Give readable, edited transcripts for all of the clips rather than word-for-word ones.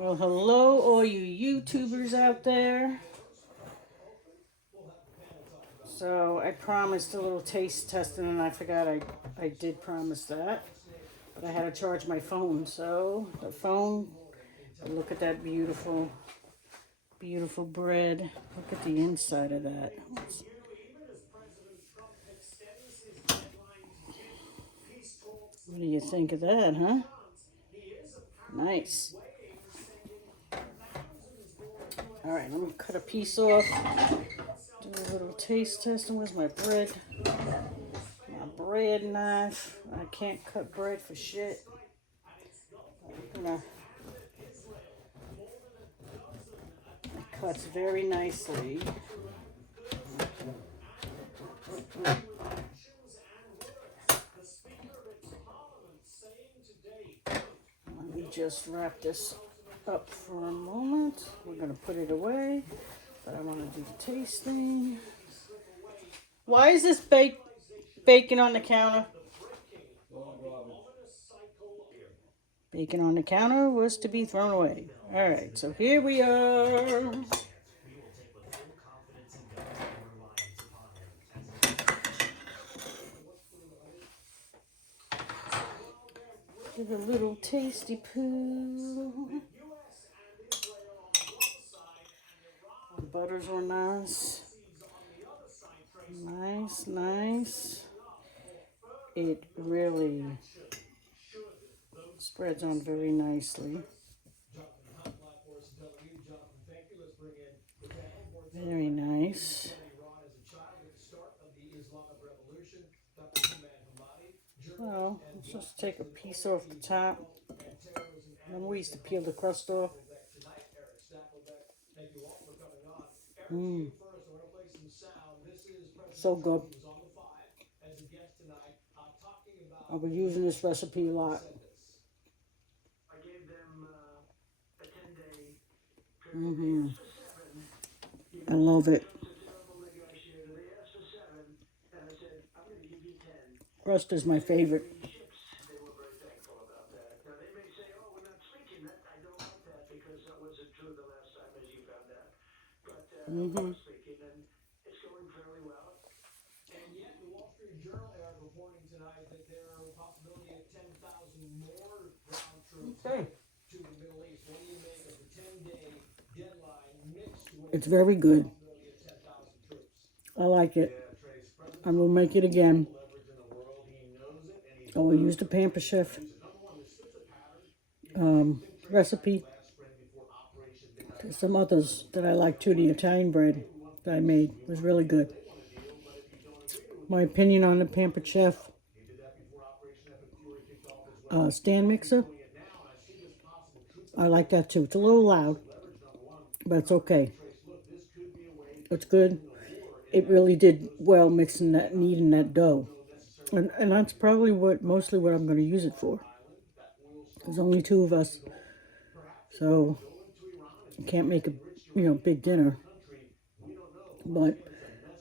Well, hello, all you YouTubers out there. So I promised a little taste testing, and I forgot I did promise that. But I had to charge my phone. So the phone, look at that beautiful, beautiful bread. Look at the inside of that. What do you think of that, huh? Nice. All right, let me cut a piece off. Do a little taste testing. Where's my bread? My bread knife. I can't cut bread for shit. I'm gonna. It cuts very nicely. Let me just wrap this up for a moment. We're gonna put it away, but I want to do the tasting. Why is this bacon on the counter? Bacon on the counter was to be thrown away. All right, so here we are. Give it a little tasty poo. The butters were nice. Nice, nice. It really spreads on very nicely. Very nice. Well, let's just take a piece off the top. Remember we used to peel the crust off? Mmm. So good. I'll be using this recipe a lot. I love it. Crust is my favorite. Okay. It's very good. I like it. I will make it again. I will use the Pampered Chef recipe. There's some others that I like too. The Italian bread that I made was really good. My opinion on the Pampered Chef stand mixer, I like that too. It's a little loud, but it's okay. It's good. It really did well mixing that, kneading that dough. And that's probably mostly what I'm going to use it for. There's only two of us, so you can't make a big dinner. But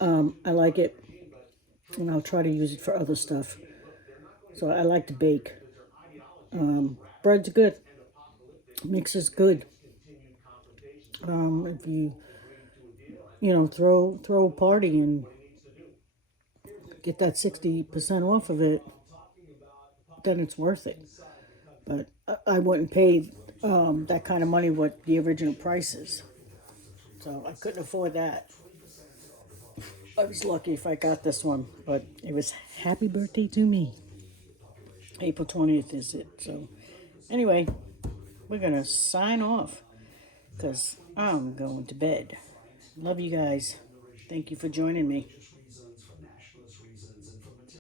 I like it, and I'll try to use it for other stuff. So I like to bake. Bread's good. Mix is good. If you throw a party and get that 60% off of it, then it's worth it. But I wouldn't pay that kind of money what the original price is. So I couldn't afford that. I was lucky if I got this one, but it was happy birthday to me. April 20th is it. So anyway, we're going to sign off because I'm going to bed. Love you guys. Thank you for joining me.